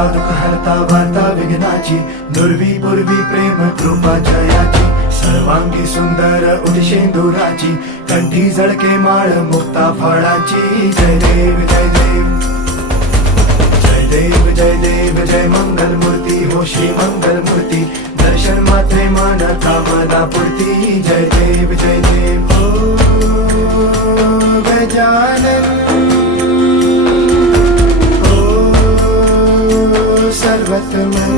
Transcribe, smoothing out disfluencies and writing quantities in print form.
हरता दुःख हरता वार्ता विघ्नाची, दुर्वी पूर्वी प्रेम कृपा जयाची, सर्वांगी सुंदर उदिशेंदुराची, कंठी झळके माळ मुक्ता फळाची. जय देव जय देव जय देव जय देव जय मंगल मूर्ती हो श्री मंगल मूर्ती, दर्शन मात्रे मन कामना पूर्ती. जय देव जय देव हो गजानन हो सर्वतमन.